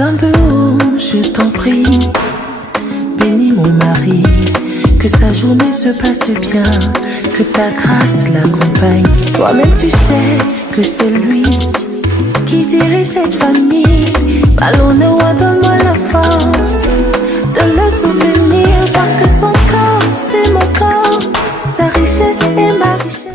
Reste un peu haut, je t'en prie. Bénis mon mari, que sa journée se passe bien, que ta grâce l'accompagne. Toi-même tu sais que c'est lui qui dirige cette famille. Ballonne-moi, donne-moi la force de le soutenir, parce que son corps, c'est mon corps, sa richesse est ma richesse.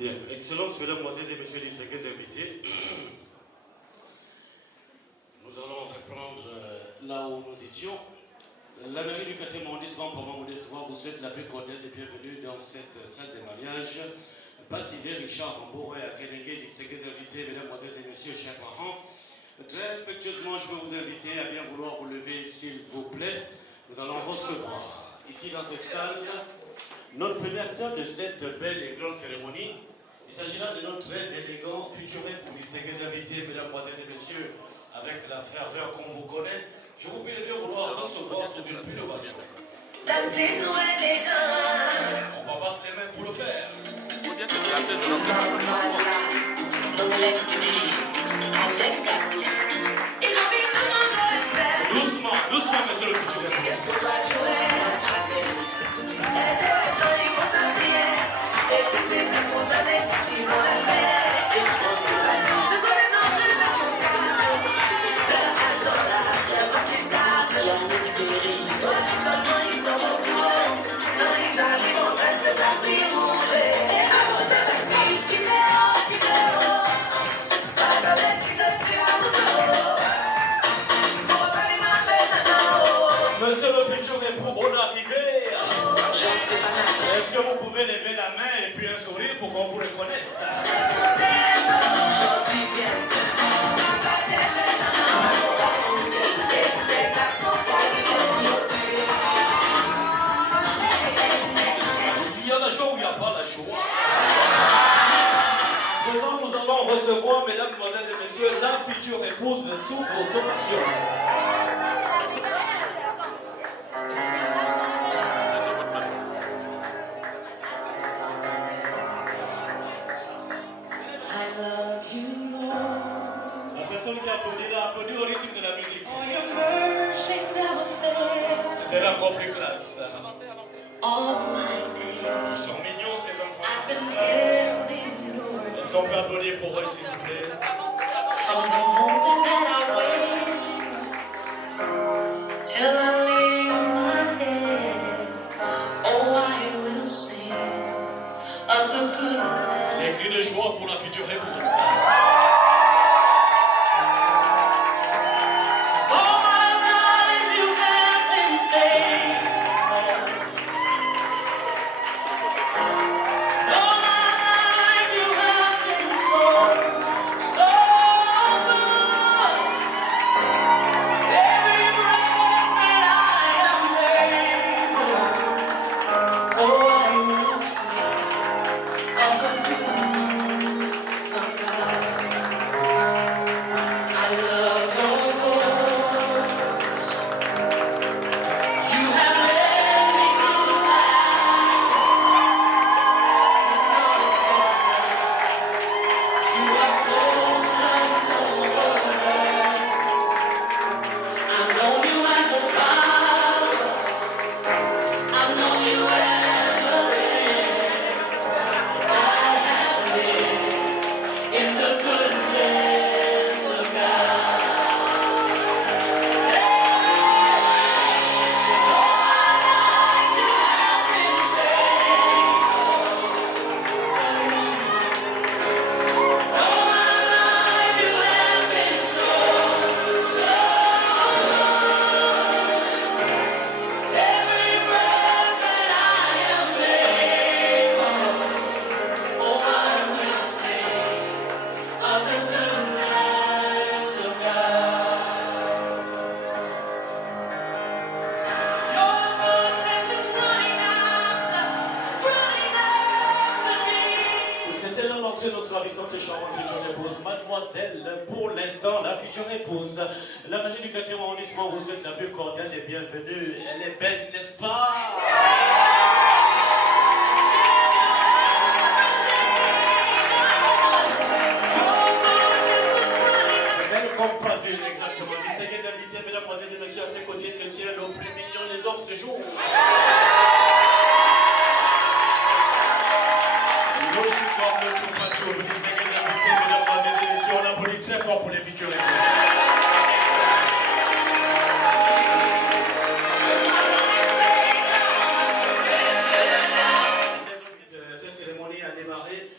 Bien, Excellences, Mesdames, et Messieurs, distingués invités, nous allons reprendre là où nous étions. La mairie du quartier Mondisman, pour Modestement, vous souhaite la plus cordiale et bienvenue dans cette salle de mariage. Baptisé Richard Rambo et Akenenge, distingués invités, Mesdames, et Messieurs, chers parents. Très respectueusement, je veux vous inviter à bien vouloir vous lever, s'il vous plaît. Nous allons recevoir, ici dans cette salle, notre premier acteur de cette belle et grande cérémonie. Il s'agira de notre très élégant futur époux, distingués invités, Mesdames, et Messieurs, avec la ferveur qu'on vous connaît. Je vous prie de bien vouloir recevoir sous une pure ovation. On va battre les mains pour le faire. Doucement, doucement, monsieur le futur époux. Monsieur le futur époux, bonne arrivée. Est-ce que vous pouvez lever la main et puis un sourire pour qu'on vous reconnaisse? Il y a la joie ou il n'y a pas la joie? Présent, nous allons recevoir, Mesdames, et Messieurs, la future épouse sous vos ovations. La personne qui applaudit là, applaudit au rythme de la musique. C'est encore plus classe. Ils sont mignons ces enfants. Est-ce qu'on peut applaudir pour eux s'il vous plaît? Les cris de joie pour la future épouse. Marie-Santé Charon, future épouse. Mademoiselle, pour l'instant, la future épouse. La mairie du 4e arrondissement vous souhaite la plus cordiale des bienvenues. Elle est belle, n'est-ce pas? Belle comme pas une, exactement. Distingués invités, mesdames, et messieurs, à ses côtés se tient le plus mignon des hommes ce jour. On applaudit très fort pour les futurs épouses. Cette cérémonie a démarré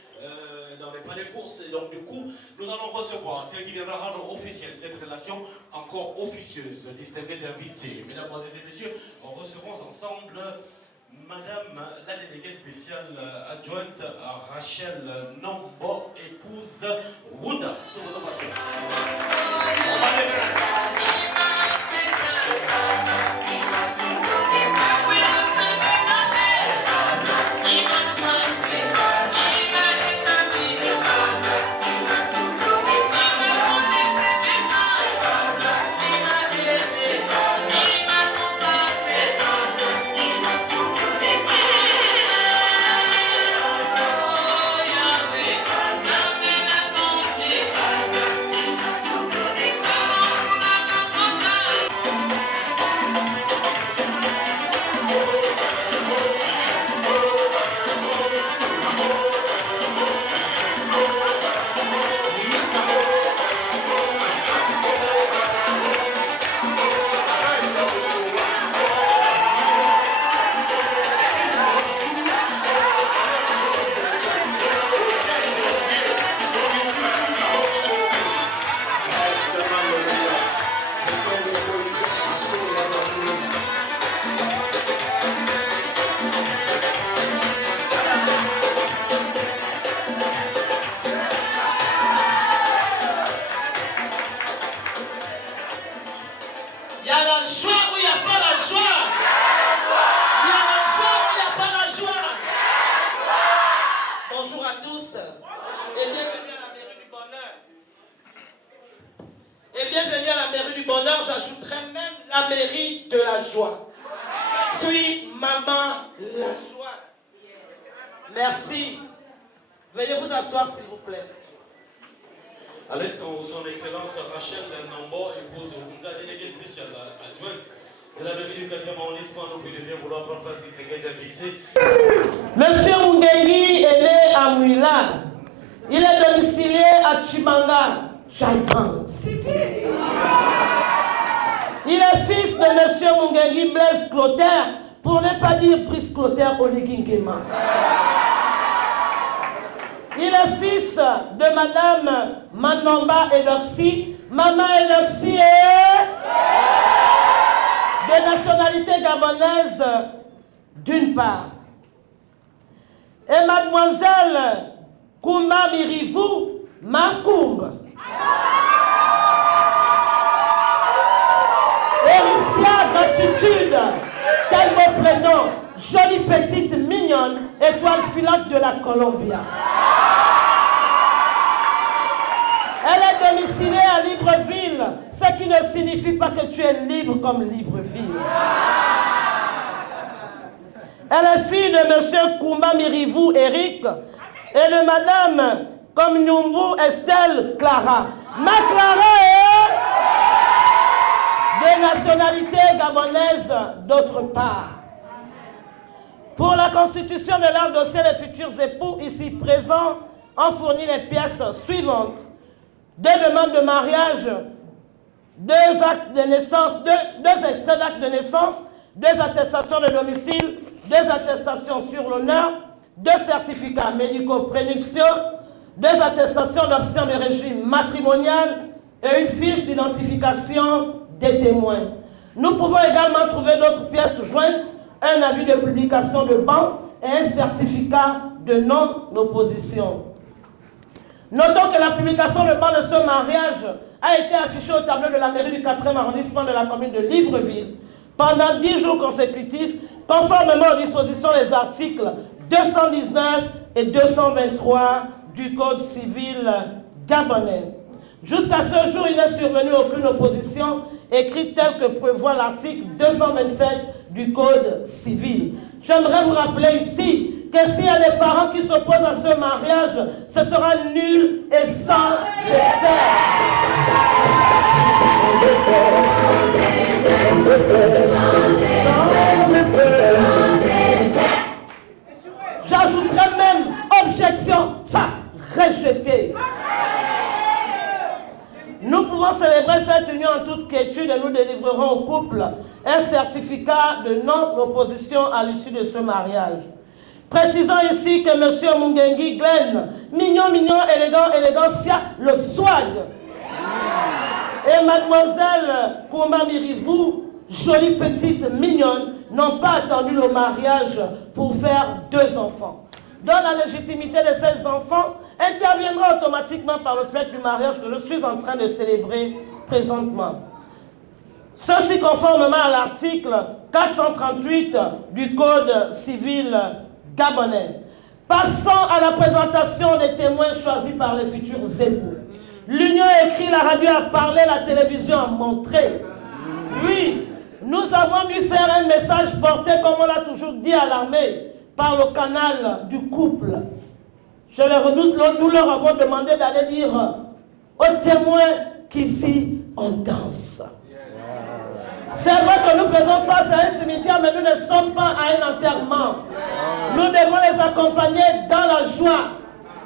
dans les pas des courses. Et donc du coup, nous allons recevoir celle qui viendra rendre officielle cette relation encore officieuse. Distingués invités, mesdames et messieurs, recevons ensemble Madame la déléguée spéciale adjointe Rachel Nombo, épouse Ruda, sous votre passion. J'ajouterais même la mairie de la joie. Suis maman la joie. Merci. Veuillez vous asseoir s'il vous plaît. À l'instant où son excellence Rachel Nombo, épouse Ruda, déléguée spéciale adjointe de la mairie du 4e arrondissement, nous prie de bien vouloir prendre part des invités. Monsieur Mungengi est né à Muila. Il est domicilié à Chimanga, Chaipan. Il est fils de Monsieur Mungengi Blaise Clotaire, pour ne pas dire Brice Clotaire Oligingema. Il est fils de Madame Manomba Eloxi. Maman Eloxi est de nationalité gabonaise d'une part. Et Mademoiselle Kouma Mirivou Makoum. Ericia Gratitude, tel beau prénom, jolie petite mignonne, étoile filante de la Colombia. Elle est domiciliée à Libreville, ce qui ne signifie pas que tu es libre comme Libreville. Elle est fille de Monsieur Kouma Mirivou Eric et de Madame Komnyumbu Estelle Clara. Ma Clara est de nationalité gabonaise d'autre part. Pour la constitution de leur dossier, les futurs époux ici présents ont fourni les pièces suivantes. 2 demandes de mariage, 2 actes de naissance, 2 extraits d'actes de naissance, 2 attestations de domicile, 2 attestations sur l'honneur, 2 certificats médicaux prénuptiaux, 2 attestations d'option de régime matrimonial et une fiche d'identification des témoins. Nous pouvons également trouver d'autres pièces jointes, un avis de publication de banque et un certificat de non-opposition. Notons que la publication de ban de ce mariage a été affichée au tableau de la mairie du 4e arrondissement de la commune de Libreville pendant 10 jours consécutifs, conformément aux dispositions des articles 219 et 223 du Code civil gabonais. Jusqu'à ce jour, il n'est survenu aucune opposition écrite telle que prévoit l'article 227 du Code civil. J'aimerais vous rappeler ici que s'il y a des parents qui s'opposent à ce mariage, ce sera nul et sans effet. J'ajouterais même objection, ça, rejeté. Nous pouvons célébrer cette union en toute quiétude et nous délivrerons au couple un certificat de non-opposition à l'issue de ce mariage. Précisons ici que M. Mungengi Glenn, mignon, élégant, le swag. Et Mademoiselle Kouma Mirivou, jolie petite mignonne, n'ont pas attendu le mariage pour faire 2 enfants. Dans la légitimité de ces enfants interviendra automatiquement par le fait du mariage que je suis en train de célébrer présentement. Ceci conformément à l'article 438 du Code civil gabonais. Passons à la présentation des témoins choisis par les futurs époux. L'Union a écrit, la radio a parlé, la télévision a montré. Oui, nous avons dû faire un message porté, comme on l'a toujours dit à l'armée, par le canal du couple. Nous leur avons demandé d'aller dire aux témoins qu'ici on danse. C'est vrai que nous faisons face à un cimetière, mais nous ne sommes pas à un enterrement. Nous devons les accompagner dans la joie.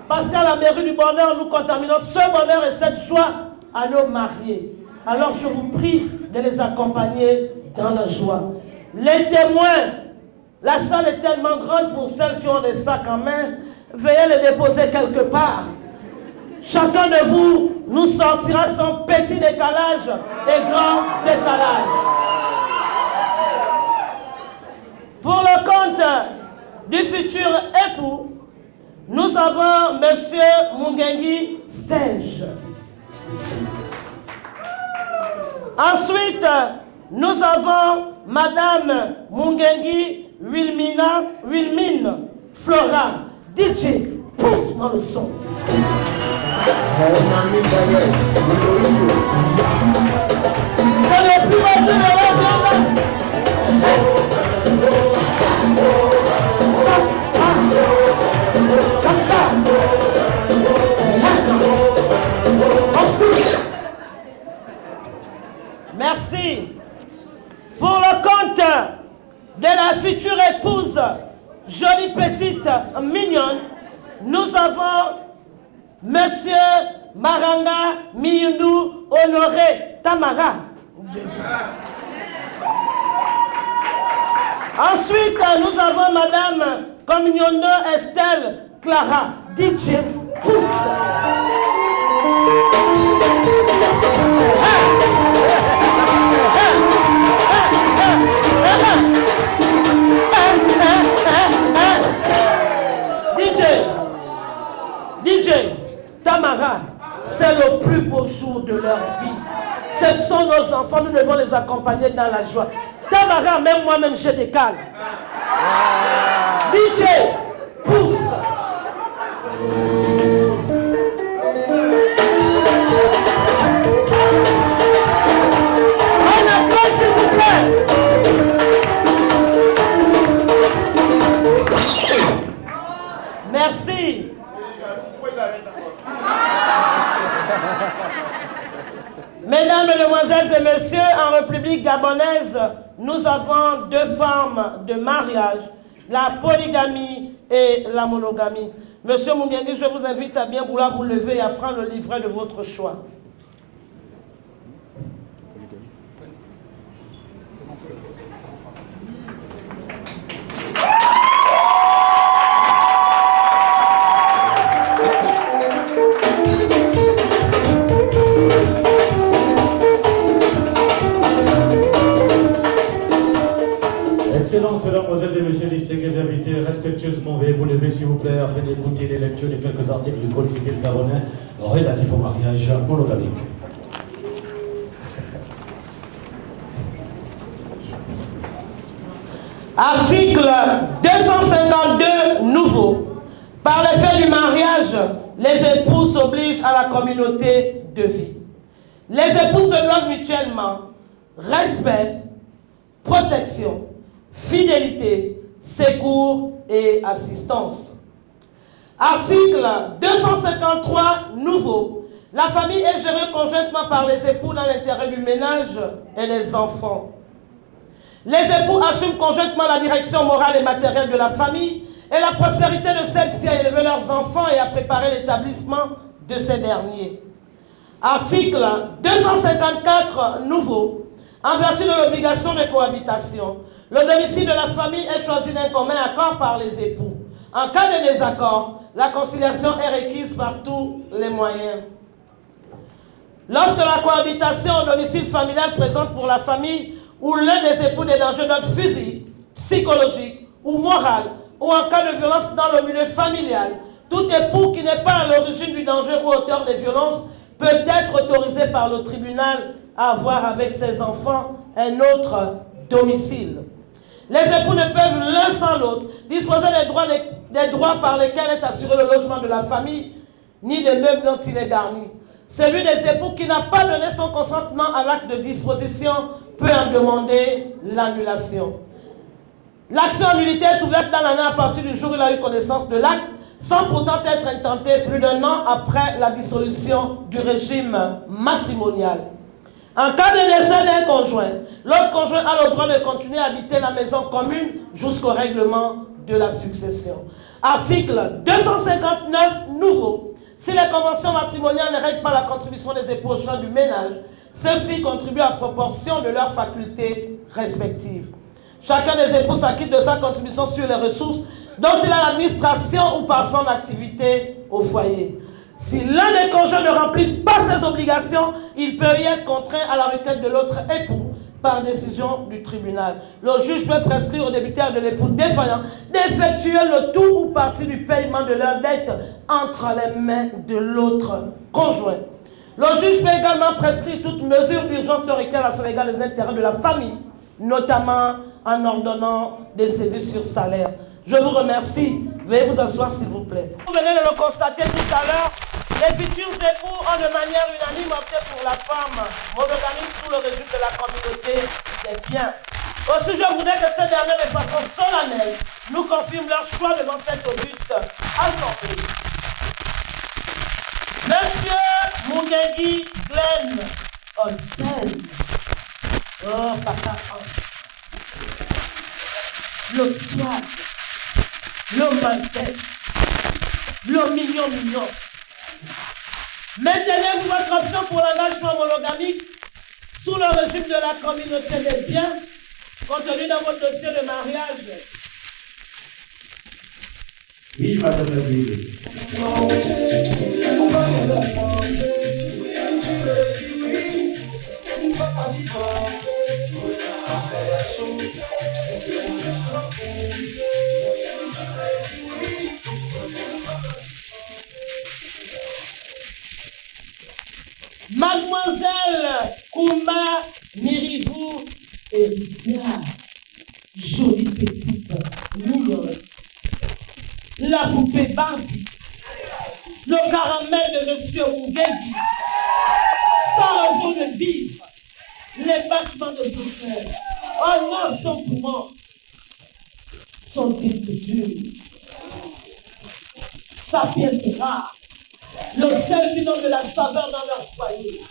Parce qu'à la mairie du bonheur, nous contaminons ce bonheur et cette joie à nos mariés. Alors je vous prie de les accompagner dans la joie. Les témoins, la salle est tellement grande pour celles qui ont des sacs en main, veuillez les déposer quelque part. Chacun de vous nous sortira son petit décalage et grand décalage. Pour le compte du futur époux, nous avons M. Mungengi Stage. Ensuite, nous avons Madame Mungengi Wilmine Flora. DJ, pousse-moi le son. C'est le plus beau jeu de la Merci. Pour le compte de la future épouse, jolie petite mignonne, nous avons Monsieur Maranga Miyundu Honoré Tamara. Ensuite, nous avons Madame Comignono Estelle Clara. DJ Pousse. DJ Tamara, c'est le plus beau jour de leur vie. Ce sont nos enfants, nous devons les accompagner dans la joie. Tamara, même moi-même, je décale. DJ, pousse. Un accord, s'il vous plaît. Merci. Mesdames, Mesdemoiselles et Messieurs, en République gabonaise, nous avons 2 formes de mariage, la polygamie et la monogamie. Monsieur Mungengi, je vous invite à bien vouloir vous lever et à prendre le livret de votre choix. Excellences, mesdemoiselles et messieurs, distingués invités, respectueusement veuillez vous lever s'il vous plaît afin d'écouter les lectures de quelques articles du Code civil gabonais relatifs au mariage monogamique. Article 252 nouveau. Par l'effet du mariage, les époux s'obligent à la communauté de vie. Les époux se donnent mutuellement respect, protection, fidélité, secours et assistance. Article 253 nouveau. La famille est gérée conjointement par les époux dans l'intérêt du ménage et des enfants. Les époux assument conjointement la direction morale et matérielle de la famille et la prospérité de celle-ci à élever leurs enfants et à préparer l'établissement de ces derniers. Article 254 nouveau. En vertu de l'obligation de cohabitation, le domicile de la famille est choisi d'un commun accord par les époux. En cas de désaccord, la conciliation est requise par tous les moyens. Lorsque la cohabitation au domicile familial présente pour la famille ou l'un des époux des dangers d'ordre physique, psychologique ou moral, ou en cas de violence dans le milieu familial, tout époux qui n'est pas à l'origine du danger ou auteur des violences peut être autorisé par le tribunal à avoir avec ses enfants un autre domicile. Les époux ne peuvent l'un sans l'autre disposer des droits par lesquels est assuré le logement de la famille, ni des meubles dont il est garni. Celui des époux qui n'a pas donné son consentement à l'acte de disposition peut en demander l'annulation. L'action en nullité est ouverte dans l'année à partir du jour où il a eu connaissance de l'acte, sans pourtant être intenté plus d'un an après la dissolution du régime matrimonial. En cas de décès d'un conjoint, l'autre conjoint a le droit de continuer à habiter la maison commune jusqu'au règlement de la succession. Article 259 nouveau. Si les conventions matrimoniales ne règlent pas la contribution des époux au champ du ménage, ceux-ci contribuent à proportion de leurs facultés respectives. Chacun des époux s'acquitte de sa contribution sur les ressources dont il a l'administration ou par son activité au foyer. Si l'un des conjoints ne remplit pas ses obligations, il peut y être contraint à la requête de l'autre époux par décision du tribunal. Le juge peut prescrire au débiteur de l'époux défaillant d'effectuer le tout ou partie du paiement de leur dette entre les mains de l'autre conjoint. Le juge peut également prescrire toute mesure urgente à la sauvegarde des intérêts de la famille, notamment en ordonnant des saisies sur salaire. Je vous remercie. Veuillez vous asseoir, s'il vous plaît. Vous venez de le constater tout à l'heure, les futurs époux ont de manière unanime opté pour la femme monogamie sous le régime de la communauté des biens. Aussi, je voudrais que ces derniers, de façon solennelle, nous confirment leur choix devant cette auguste assemblée. Monsieur Mungengi Glenn Olsen. Oh, papa. Le soir. Le maltais, le mignon. Maintenez-vous votre option pour l'engagement monogamique sous le régime de la communauté des biens contenu dans votre dossier de mariage. Oui, madame la ville. Mademoiselle Kouma Mirivou Erisia, jolie petite, mignonne, la poupée Barbie, le caramel de Monsieur Mungengi, sans raison de vivre, les battements de son cœur, oh non, son poumon, son disque dur, sa pièce rare, le sel qui donne de la saveur dans leur foyer.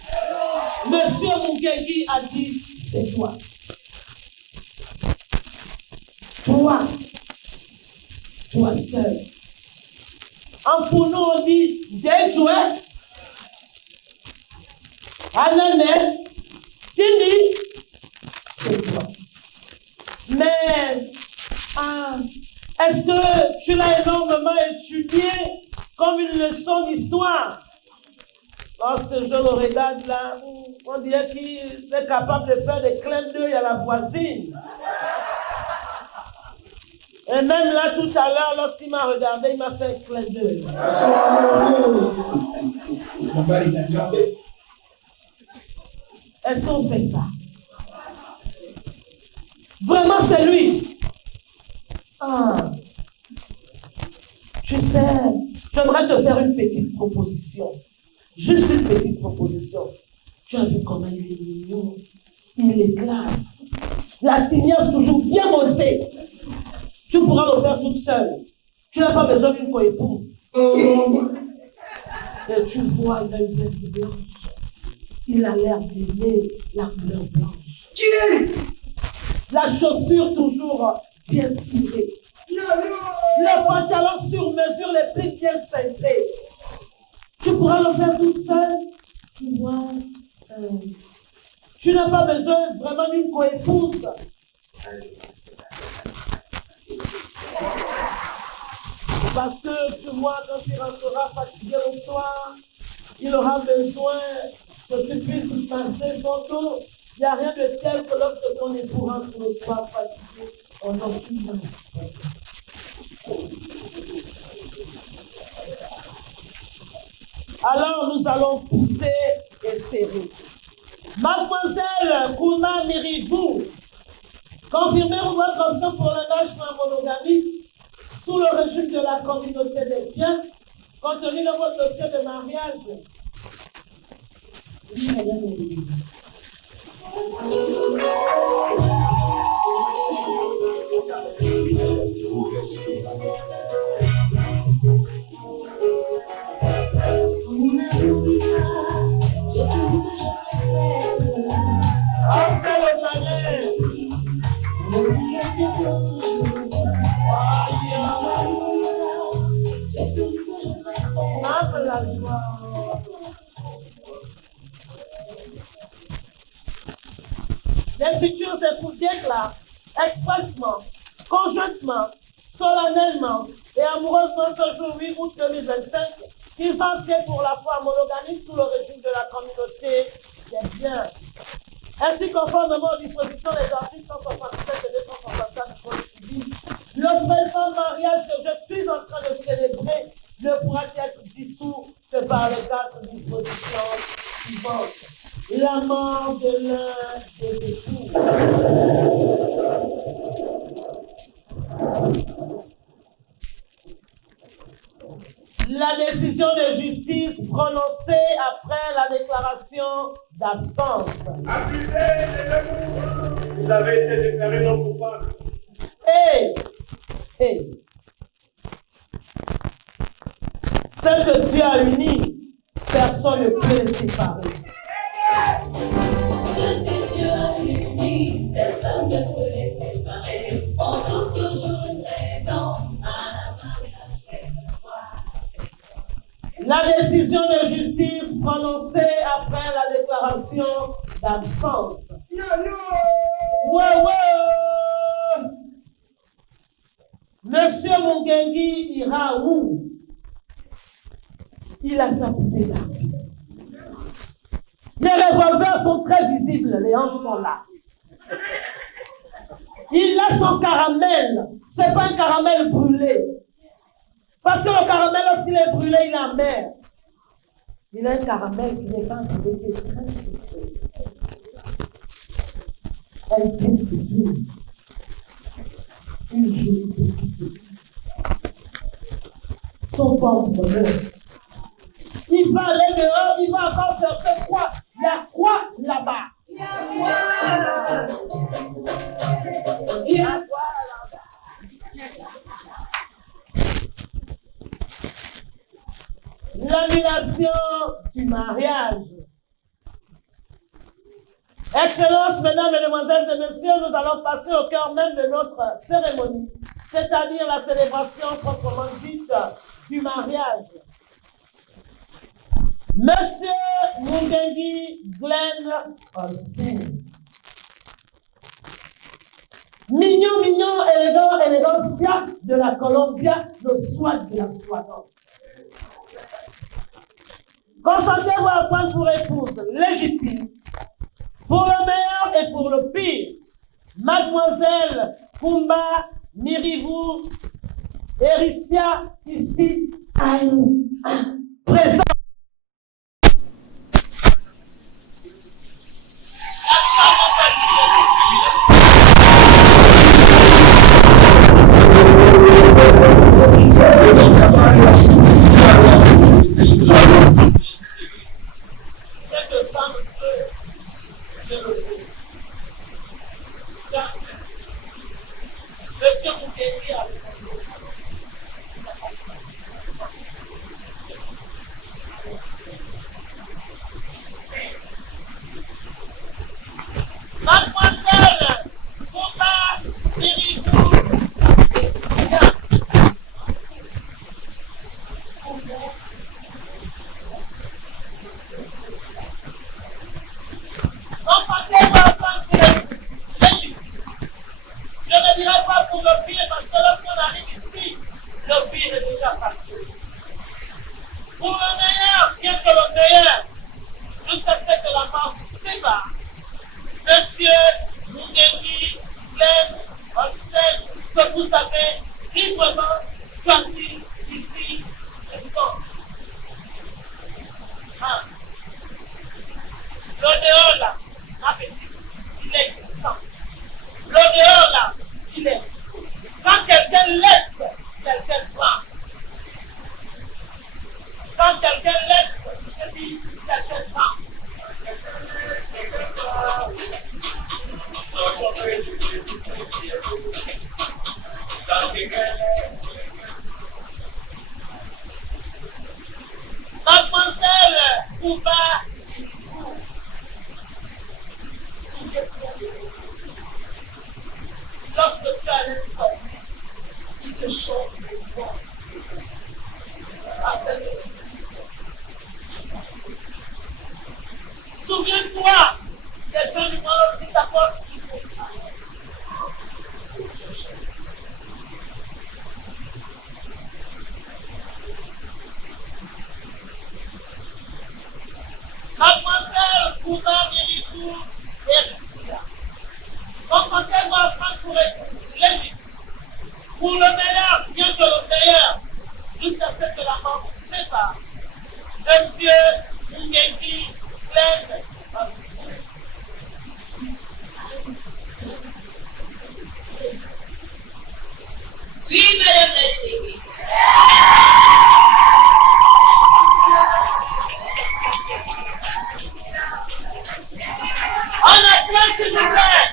Monsieur Mungengi a dit, c'est toi. Toi seul. En pour nous, on dit, des jouets, Alain, Tini, c'est toi. Mais, est-ce que tu l'as énormément étudié comme une leçon d'histoire? Lorsque je le regarde là, on dirait qu'il est capable de faire des clins d'œil à la voisine. Et même là, tout à l'heure, lorsqu'il m'a regardé, il m'a fait un clin d'œil. Est-ce qu'on fait ça? Vraiment, c'est lui. Tu sais, J'aimerais te faire une petite proposition. Juste une petite proposition. Tu as vu comment il est mignon. Il est classe. La tignasse toujours bien bossée. Tu pourras le faire toute seule. Tu n'as pas besoin d'une coépouse. Et tu vois, il a une veste blanche. Il a l'air d'aimer la couleur blanche. La chaussure toujours bien cirée. Le pantalon sur mesure, les plis bien cintrés. Tu pourras le faire toute seule. Tu vois, tu n'as pas besoin vraiment d'une coépouse. Parce que tu vois, quand tu rentreras fatigué le soir, il aura besoin que tu puisses passer son dos. Il n'y a rien de tel que lorsque ton époux rentre le soir fatigué. On a une masse. Alors nous allons pousser et serrer. Mademoiselle Kouna Mirivou, confirmez-vous votre option pour l'engagement en monogamie sous le régime de la communauté des biens, compte tenu de votre dossier de mariage. Oui, madame. Les futurs époux déclarent expressement, conjointement, solennellement et amoureusement ce jour 8 août 2025 qu'ils entrent pour la foi monogamiste sous le régime de la communauté des biens. Ainsi, conformément aux dispositions des articles 167 et 264 du Code civil, le présent mariage que je suis en train de célébrer ne pourra être dissous que par les 4 dispositions suivantes. La mort de l'un des époux. La décision de justice prononcée après la déclaration d'absence. Accusés de vous avez été déclarés non coupables. Ce que Dieu a uni, personne ne peut les séparer. Ce que Dieu a uni, personne ne peut les séparer. On trouve toujours une raison à la mariage et le soir. La décision de justice prononcée après la déclaration d'absence. Monsieur Mungengi ira où? Il a sa poupée d'argent. Les revolvers sont très visibles, les hanches sont là. Il a son caramel. Ce n'est pas un caramel brûlé. Parce que le caramel, lorsqu'il est brûlé, il est amer. Il a un caramel qui n'est pas brûlé, qui est très sucré. Elle discute. Une jolie petite. Son pauvre bonheur. Il va aller dehors, il va encore chercher quoi? Il y a quoi là-bas? Il y a quoi là-bas? Il y a quoi là-bas? L'annulation du mariage. Excellences, mesdames, mesdemoiselles et messieurs, nous allons passer au cœur même de notre cérémonie, c'est-à-dire la célébration proprement dite du mariage. Monsieur Mungengi Glenn Olsen. Mignon, mignon, élégant, élégancia de la Colombia, le soin de la soignante. Consentez-vous à prendre pour épouse légitime, pour le meilleur et pour le pire, Mademoiselle Kumba Mirivou Ericia, ici, à nous, présent. L'odeur là, ma petite, il est puissant. L'odeur là, il est puissant. Quand quelqu'un laisse, quelqu'un prend. Quand quelqu'un laisse, je dis, quelqu'un prend. Mademoiselle Ouba, lorsque tu as les sons, il te chante le voix afin que tu puisses. Souviens-toi des gens du monde qui t'apportent il faut ça. Mademoiselle Ouba Méritou est ici. Concentrez-vous à prendre pour l'Égypte. Pour le meilleur, bien que le meilleur, jusqu'à ce que la mort vous sépare. Monsieur Mungeki Glenn Maxime. Oui, madame la déléguée. On applaudit, s'il vous plaît.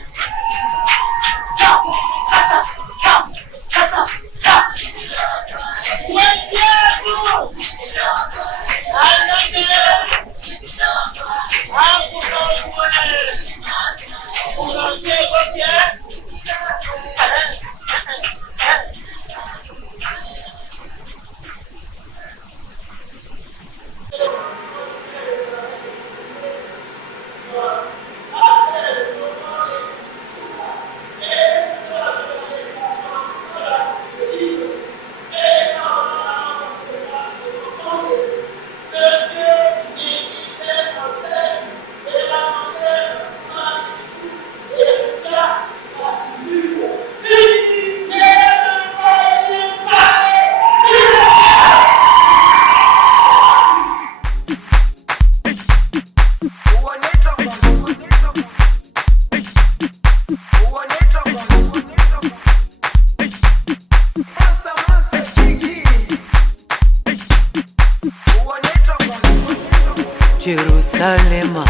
Jerusalema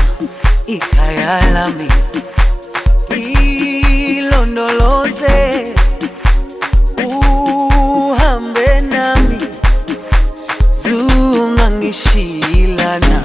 ikayalami ilondoloze uhambe nami zungangishilana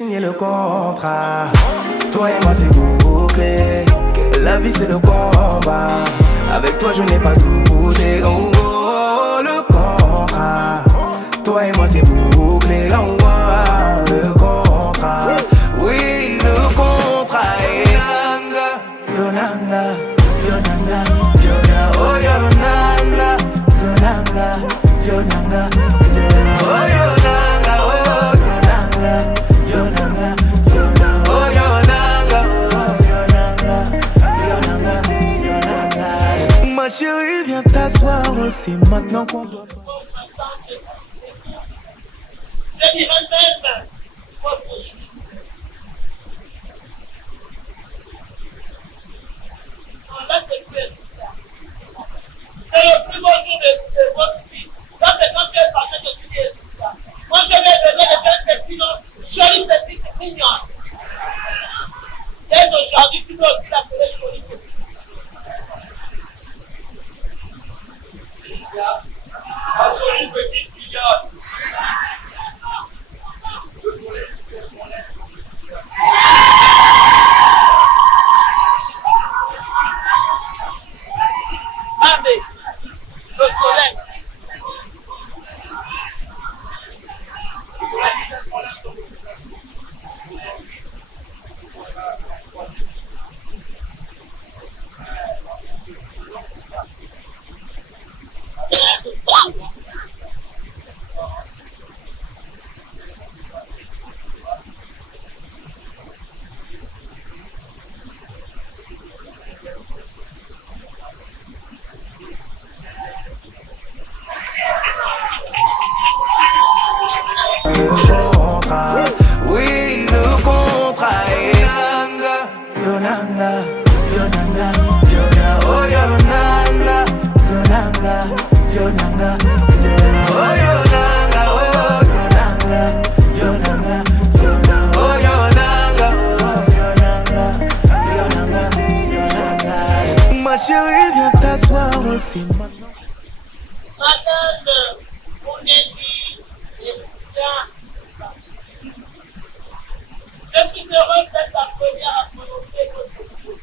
signé le contrat. Toi et moi c'est bouclé. La vie c'est le combat. Avec toi je n'ai pas douté. Oh, oh, oh, le contrat. Toi et moi c'est bouclé. Oh, oh, le contrat. Oui, le contrat. Yonanga, Yonanga, Yonanga, Yonanga, oh Yonanga, Yonanga, Yonanga, Yonanga, oh Yonanga, oh Yonanga, Yonanga, Yonanga, oh Yonanga, oh Yonanga, Yonanga, Yonanga. Ma chérie, viens t'asseoir, c'est maintenant qu'on doit. Je dirais même votre chouchou. Non, là, c'est plus ça. C'est le plus beau jour de votre vie. Ça, c'est quand tu es parti de tout ça. Moi, je vais venir de faire une petite, jolie petite mignonne. Dès aujourd'hui, tu peux aussi l'appeler jolie petite. Ma jolie petite mignonne. Allez, le soleil. Le contrat, oui, le contrat. Yonanga, Yonanga, Yonanga, Yonanga, oh Yonanga, Yonanga, Yonanga, Yonanga, oh Yonanga, oh Yonanga, Yonanga, Yonanga, oh Yonanga, oh Yonanga, Yonanga, Yonanga. Ma chérie, viens t'asseoir, c'est maintenant. Madame, on est dit, je suis heureuse d'être la première à prononcer votre nom.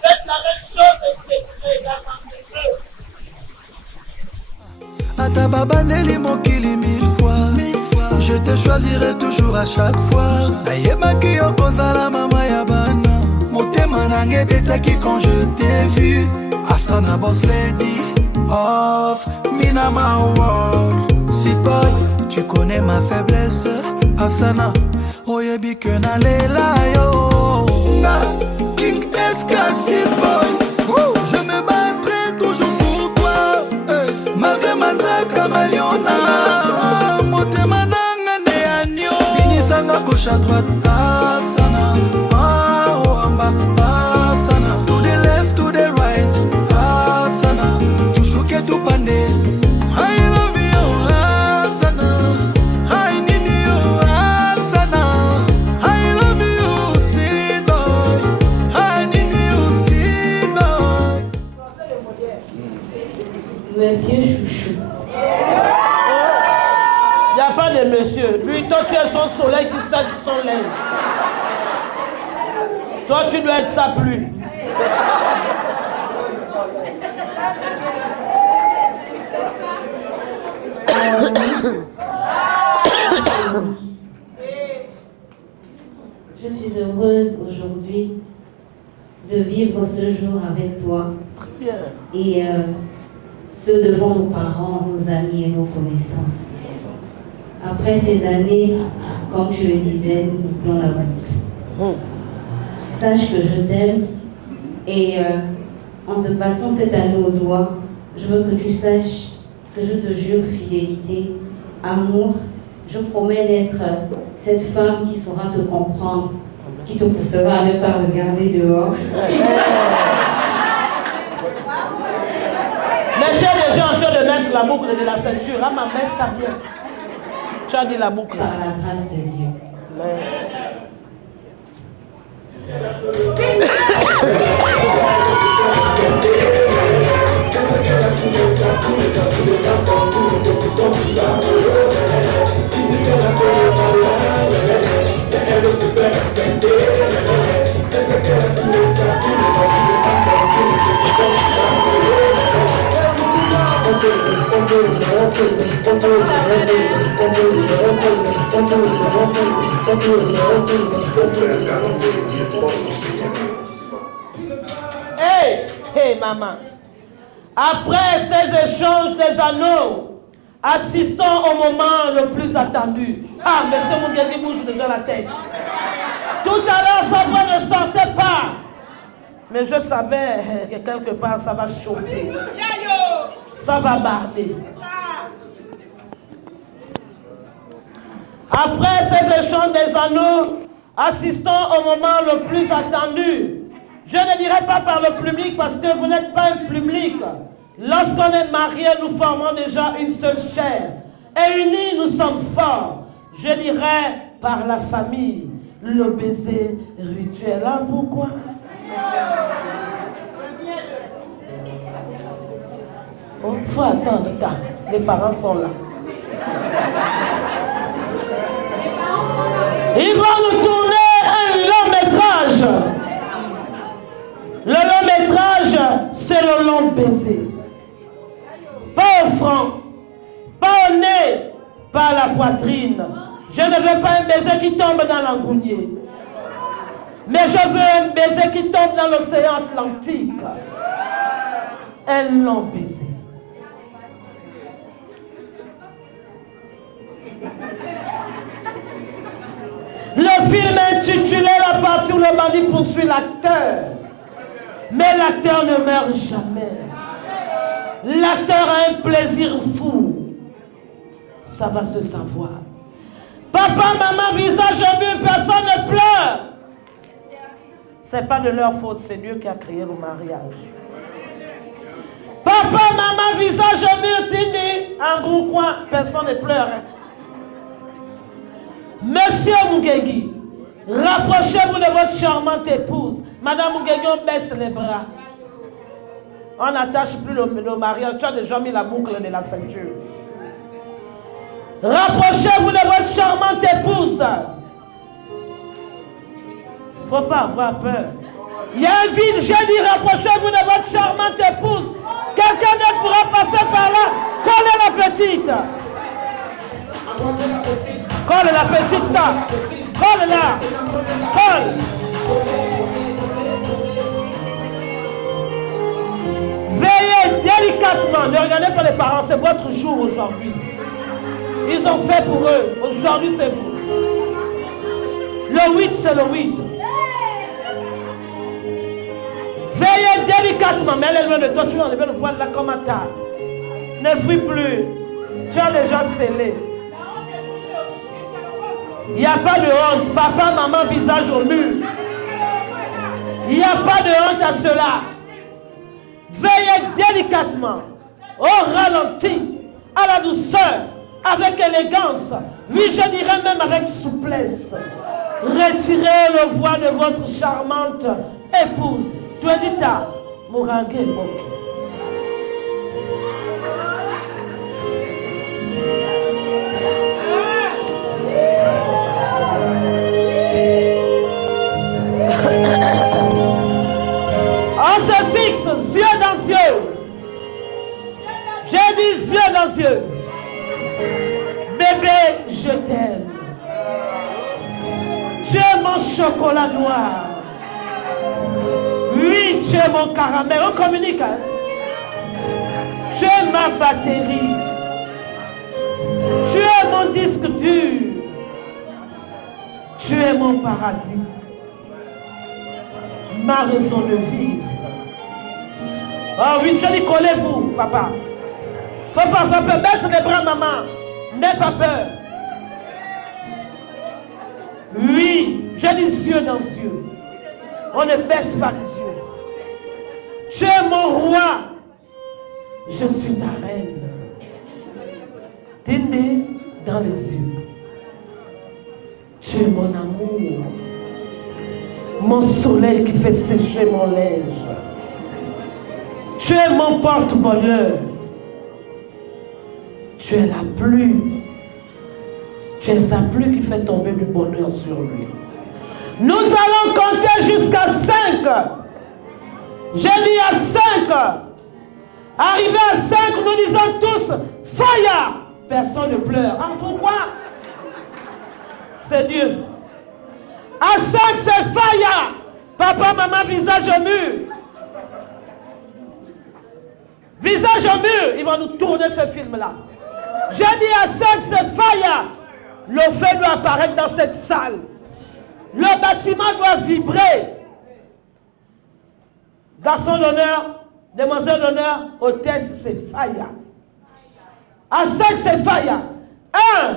Faites la même chose et vous écoutez également mes voeux. Atababandeli mokili 1000 fois. Je te choisirai toujours à chaque fois. Nayebaki yo kozala mama ya bana. Motema nange betaki quand je t'ai vu. Afsana boss lady of Minama World. Si boy, tu connais ma faiblesse. Afsana, oyebi que nalela yo. Nga, King SK, si boy. Je me battrai toujours pour toi. Malgré Manza Kamaliona. Motema nanga ne anyo. Finisanga gauche à droite. Afsana, ah oh amba. Afsana, to the left, to the right. Afsana, tu chouke tu pande. I love you, Afsana. I need you, Afsana. I love you, sweet boy. I need you, sweet boy. Monsieur Chouchou. Il n'y a pas de monsieur. Lui, toi, tu es son soleil qui stagne ton lait. Toi, tu dois être sa pluie. Je suis heureuse aujourd'hui de vivre ce jour avec toi. Bien. Et ce devant nos parents, nos amis et nos connaissances. Après ces années, comme tu le disais, nous bouclons la boucle. Sache que je t'aime et en te passant cette année au doigt, je veux que tu saches que je te jure fidélité, amour. Je promets d'être cette femme qui saura te comprendre, qui te poussera à ne pas regarder dehors. Mais j'ai déjà en train de mettre la boucle de la ceinture. Ah, ma main, ça bien. Tu as dit la boucle. Par la grâce de Dieu. Mais Hey, maman. Après ces échanges des anneaux, assistons au moment le plus attendu. Ah, monsieur Mungeli bouge déjà la tête. Tout à l'heure, sa voix ne sortait pas. Mais je savais que quelque part, ça va chauffer. Ça va barder. Après ces échanges des anneaux, assistons au moment le plus attendu. Je ne dirai pas par le public parce que vous n'êtes pas un public. Lorsqu'on est mariés, nous formons déjà une seule chair. Et unis, nous sommes forts. Je dirais par la famille, le baiser rituel. Ah, pourquoi? Il faut attendre ça. Les parents sont là. Ils vont nous tourner un long métrage. Le long métrage, c'est le long baiser. Pas au front, pas au nez, pas à la poitrine. Je ne veux pas un baiser qui tombe dans l'engouinier. Mais je veux un baiser qui tombe dans l'océan Atlantique. Un long baiser. Le film intitulé La partie où le bandit poursuit l'acteur. Mais l'acteur ne meurt jamais. L'acteur a un plaisir fou. Ça va se savoir. Papa, maman, visage mûr, personne ne pleure. C'est pas de leur faute, c'est Dieu qui a créé le mariage. Papa, maman, visage mûr, Tini, en gros coin, personne ne pleure. Monsieur Mungegi, rapprochez-vous de votre charmante épouse. Madame Mungegi, on baisse les bras. On n'attache plus le mariage. Tu as déjà mis la boucle de la ceinture. Rapprochez-vous de votre charmante épouse. Il ne faut pas avoir peur. Il y a un vide, j'ai dit, rapprochez-vous de votre charmante épouse. Quelqu'un d'autre pourra passer par là. Collez la petite. Colle la petite là. Colle là. Colle. Veillez délicatement. Ne regardez pas les parents, c'est votre jour aujourd'hui. Ils ont fait pour eux. Aujourd'hui, c'est vous. Le 8, c'est le 8. Veillez délicatement. Mais elle est loin de toi. Tu as enlevé le voile là comme un tas. Ne fuis plus. Tu as déjà scellé. Il n'y a pas de honte. Papa, maman, visage au mur. Il n'y a pas de honte à cela. Veillez délicatement, au ralenti, à la douceur, avec élégance. Oui, je dirais même avec souplesse. Retirez le voile de votre charmante épouse. Tuedita Mourangé Moki. On se fixe, yeux dans yeux. J'ai dit yeux dans yeux. Bébé, je t'aime. Tu es mon chocolat noir. Oui, tu es mon caramel. On communique, hein? Tu es ma batterie. Tu es mon disque dur. Tu es mon paradis. Ma raison de vivre. Ah oui, je dis collez-vous, papa. Faut pas faire peur. Baisse les bras, maman. N'aie pas peur. Oui, j'ai les yeux dans les yeux. On ne baisse pas les yeux. Tu es mon roi. Je suis ta reine. T'aider dans les yeux. Tu es mon amour. Mon soleil qui fait sécher mon linge. Tu es mon porte-bonheur. Tu es la pluie. Tu es sa pluie qui fait tomber du bonheur sur lui. Nous allons compter jusqu'à 5. J'ai dit à 5. Arrivé à 5, nous disons tous Faya. Personne ne pleure. Ah, pourquoi? C'est Dieu. À 5, c'est Faya. Papa, maman, visage au mur. Visage au mur. Ils vont nous tourner ce film-là. J'ai dit à 5, c'est Faya. Le feu doit apparaître dans cette salle. Le bâtiment doit vibrer. Garçon d'honneur, demoiselle d'honneur, hôtesse, c'est Faya. À 5, c'est Faya. 1,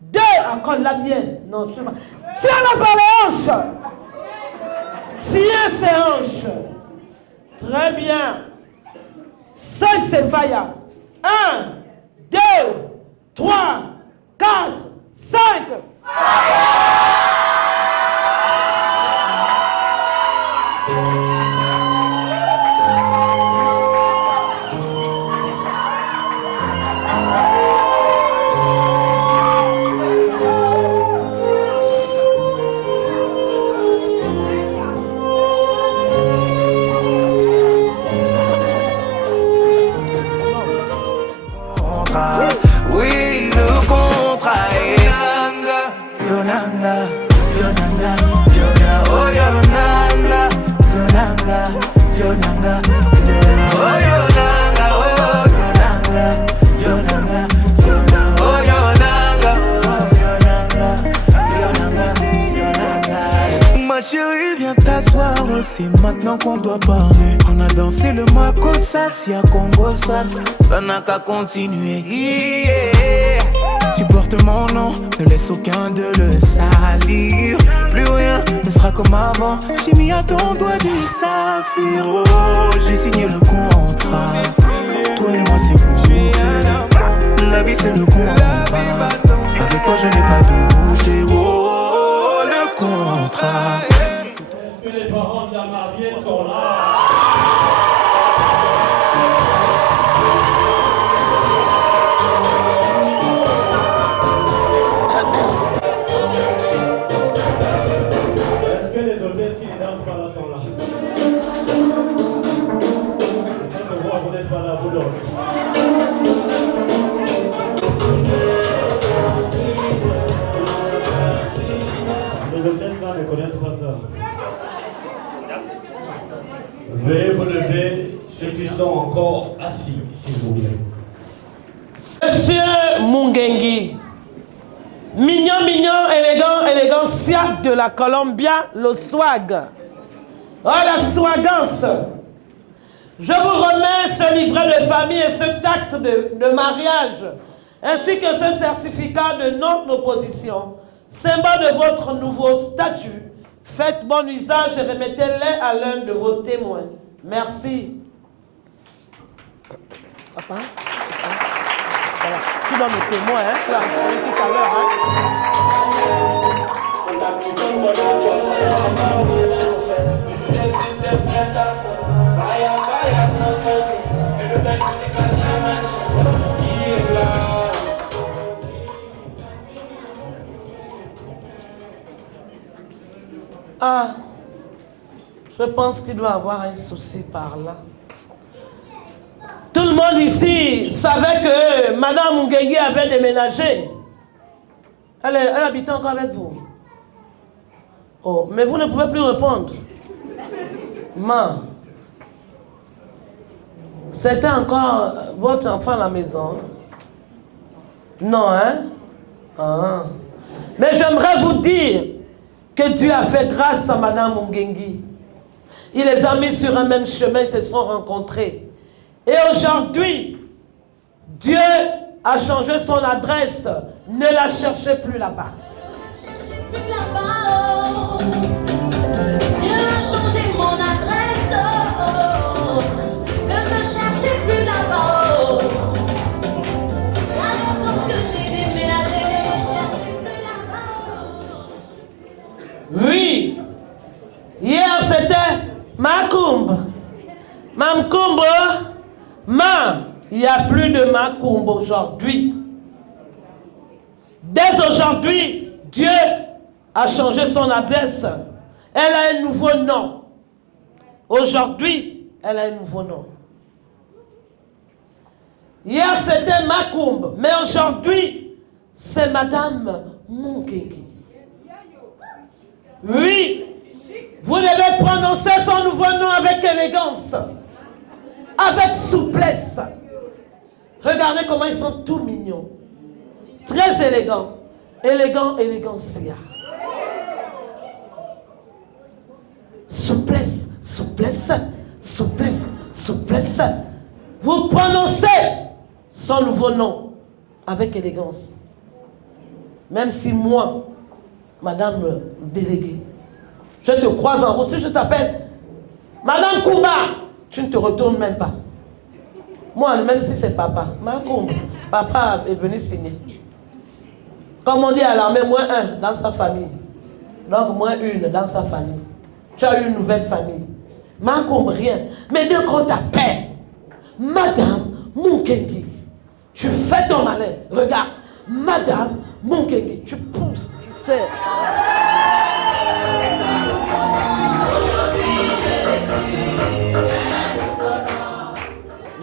2, encore la mienne. Non, je ne sais pas. Tiens-la par les hanches. Tiens ses hanches. Très bien. 5, c'est Faya. 1, 2, 3, 4, 5. Oui, le contrat est Yonanga, Yonanga, Yonanga, Yonanga, oh Yonanga, Yonanga, Yonanga, oh Yonanga, oh Yonanga, Yonanga, oh Yonanga, oh Yonanga, Yonanga. Ma chérie, viens t'asseoir, c'est maintenant qu'on doit parler. On a dansé le Makossa, si à Congo ça n'a qu'à continuer. Yeah. Tu portes mon nom, ne laisse aucun de le salir. Plus rien ne sera comme avant. J'ai mis à ton doigt du saphir. Oh, j'ai signé le contrat. Toi et moi c'est beau. La vie c'est le combat. Avec toi je n'ai pas douté. Oh, le contrat. Est-ce que les parents de la mariée sont là? Est-ce que les hôtesses qui ne dansent pas là sont là? Ça se voit, vous n'êtes pas là, vous dormez. Les hôtesses là ne connaissent pas ça. Veuillez vous lever, ceux qui sont encore assis, s'il vous plaît. Monsieur Mungengi, mignon, mignon, élégant, élégant, siac de la Colombia, le swag. Oh, la swagance. Je vous remets ce livret de famille et ce acte de mariage, ainsi que ce certificat de non-opposition, symbole de votre nouveau statut. Faites bon usage et remettez-les à l'un de vos témoins. Merci. Papa, voilà. Tu donnes le témoin, hein? Tu l'as entendu tout à l'heure, Ah, je pense qu'il doit avoir un souci par là. Tout le monde ici savait que Madame Mungengi avait déménagé. Elle habitait encore avec vous. Oh, mais vous ne pouvez plus répondre. Ma, c'était encore votre enfant à la maison. Non, hein? Ah. Mais j'aimerais vous dire que Dieu a fait grâce à Madame Mungengi. Il les a mis sur un même chemin, ils se sont rencontrés. Et aujourd'hui, Dieu a changé son adresse. Ne la cherchez plus là-bas. Dieu a changé mon adresse. Ne me cherchez plus là-bas. Il y a longtemps que j'ai déménagé. Ne me cherchez plus là-bas. Oui. Hier, c'était Makumba. Mamkumba. Il n'y a plus de Makumba aujourd'hui. Dès aujourd'hui, Dieu a changé son adresse. Elle a un nouveau nom. Aujourd'hui, elle a un nouveau nom. Hier, c'était Macoumbe, mais aujourd'hui, c'est Madame Munkeki. Oui, vous devez prononcer son nouveau nom avec élégance, avec souplesse. Regardez comment ils sont tous mignons. Très élégants. Élégant, élégancia. Souplesse, souplesse, souplesse, souplesse. Vous prononcez son nouveau nom avec élégance. Même si moi, Madame déléguée, je te croise en route, si je t'appelle Madame Koumba, tu ne te retournes même pas. Moi, même si c'est papa, papa est venu signer. Comme on dit à l'armée, moins un dans sa famille. Donc, moins une dans sa famille. Tu as une nouvelle famille. Macombe, rien. Mais dès qu'on t'appelle, Madame Munkeki, tu fais ton malin. Regarde, Madame Munkeki, tu pousses, tu sais.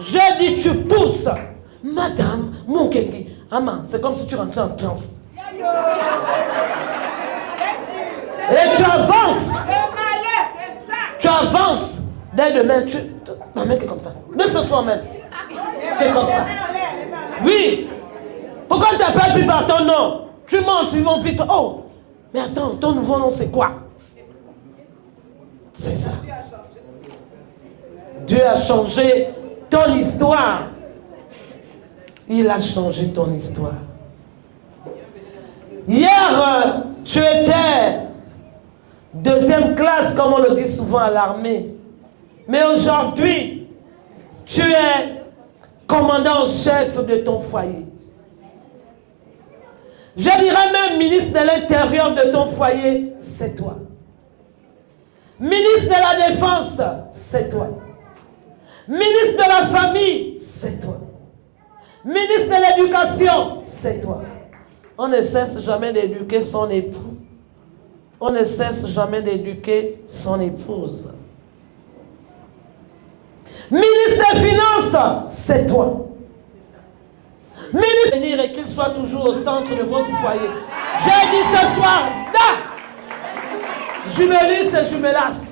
Je dis, tu pousses. Madame Munkeki. Aman, c'est comme si tu rentrais en transe. Et tu avances. Tu avances. Dès demain, ta main est comme ça. De ce soir même. T'es comme ça. Oui. Pourquoi tu t'appelles plus par ton nom? Tu montes, ils vont vite. Oh. Mais attends, ton nouveau nom c'est quoi? C'est ça. Dieu a changé ton histoire. Il a changé ton histoire. Hier, tu étais deuxième classe, comme on le dit souvent à l'armée. Mais aujourd'hui, tu es commandant en chef de ton foyer. Je dirais même ministre de l'Intérieur de ton foyer, c'est toi. Ministre de la Défense, c'est toi. Ministre de la Famille, c'est toi. Ministre de l'Éducation, c'est toi. On ne cesse jamais d'éduquer son époux. On ne cesse jamais d'éduquer son épouse. Ministre des Finances, c'est toi. Ministre de et qu'il soit toujours au centre de votre foyer. J'ai dit ce soir, là, Jumelis et Jumelas.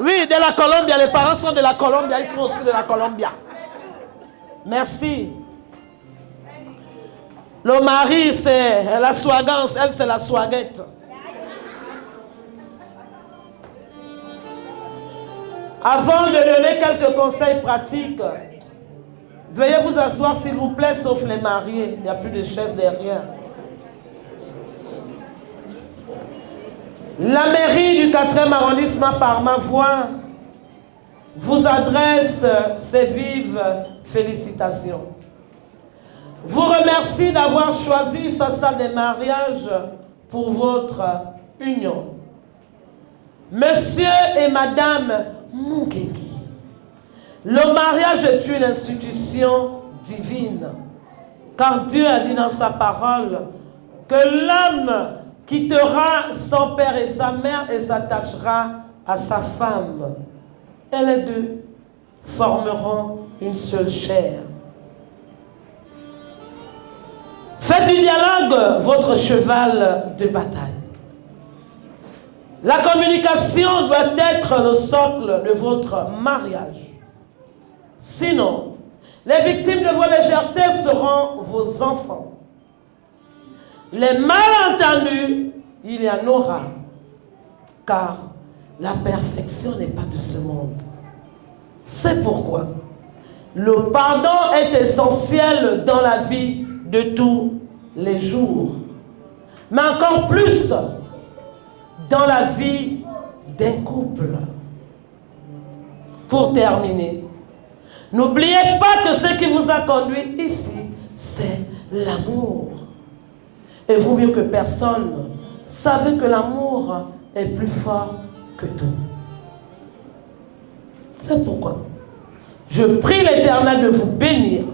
Oui, de la Colombie. Les parents sont de la Colombie. Ils sont aussi de la Colombie. Merci. Le mari, c'est la swagance. Elle, c'est la swaguette. Avant de donner quelques conseils pratiques, veuillez vous asseoir, s'il vous plaît, sauf les mariés. Il n'y a plus de chef derrière. La mairie du 4e arrondissement, par ma voix, vous adresse ses vives félicitations. Vous remercie d'avoir choisi sa salle de mariage pour votre union. Monsieur et Madame Munkeki, le mariage est une institution divine, car Dieu a dit dans sa parole que l'homme quittera son père et sa mère et s'attachera à sa femme. Et les deux formeront une seule chair. Faites du dialogue votre cheval de bataille. La communication doit être le socle de votre mariage. Sinon, les victimes de vos légèretés seront vos enfants. Les malentendus, il y en aura, car la perfection n'est pas de ce monde. C'est pourquoi le pardon est essentiel dans la vie de tous les jours, mais encore plus dans la vie d'un couple. Pour terminer, n'oubliez pas que ce qui vous a conduit ici, c'est l'amour. Et vous mieux que personne, savez que l'amour est plus fort que tout. C'est pourquoi je prie l'Éternel de vous bénir,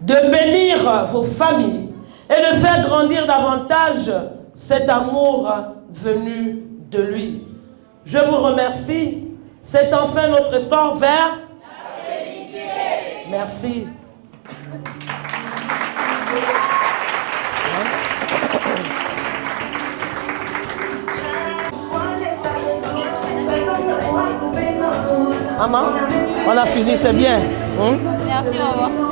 de bénir vos familles et de faire grandir davantage cet amour venu de lui. Je vous remercie. C'est enfin notre histoire vers Merci. Maman, on a fini, c'est bien. Merci, maman.